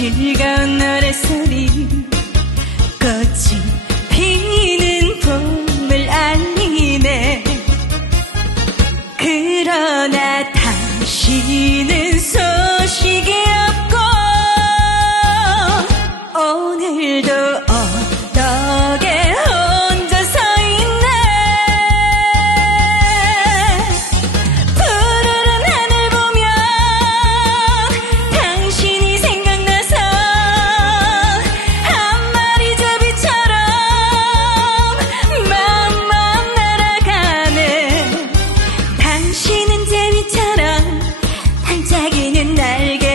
즐거운 노랫소리 꽃이 피는 봄을 알리네. 그러나 당신은 소식이 없고 오늘도 어떻게 혼자 서 있네. 푸르른 하늘 보면 당신이 생각나서 한 마리 제비처럼 맘 날아가네. 당신은 제비처럼 반짝이는 날개